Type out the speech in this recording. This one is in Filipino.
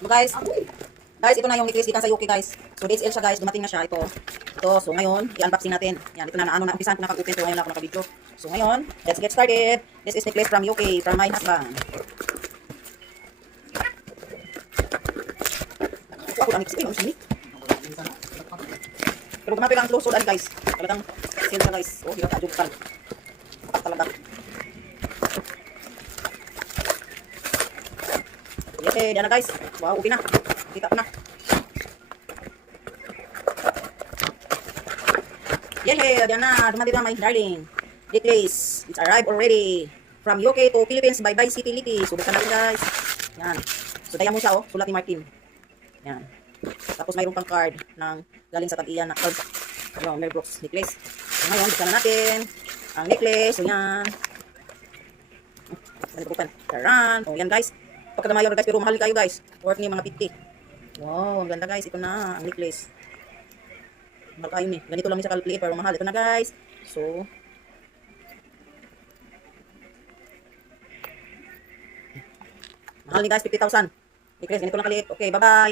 So guys, ito na yung necklace ikan sa UK guys. So DHL siya guys, dumating na siya. Ito. So ngayon, i-unboxing natin. Yan, ito na umpisahan ko na pag-open. So ngayon lang ako naka-video. So ngayon, let's get started. This is necklace from UK, from my husband. So ako lang i-explain. Ang sini. Pero gumapit lang ang close hold guys. Talagang sale siya guys. Oh, hirap ka-joke ka. Talaga. Okay, diyan na guys. Wow, okay na. Kita ko na. Yay, diyan na. Dumating na my darling. Necklace. It's arrived already. From UK to Philippines by City Lipi. So, buksan natin guys. Yan. So, daya mo siya oh. Sulat ni Martin. Yan. Tapos mayroon pang card ng galing sa tag-iyan na card. Ano, Mel Brooks necklace. So, ngayon, buksan na natin ang necklace. So, yan. Taran. O, yan guys. Pagkadamayor guys, pero mahal kayo guys. Worth niya mga 50. Wow, ang ganda guys. Ito na, ang necklace. Mahal kayo ni. Ganito lang siya kalpliit, pero mahal. Ito na guys. So, mahal ni guys, 50,000. Necklace, ganito lang kaliit. Okay, bye-bye.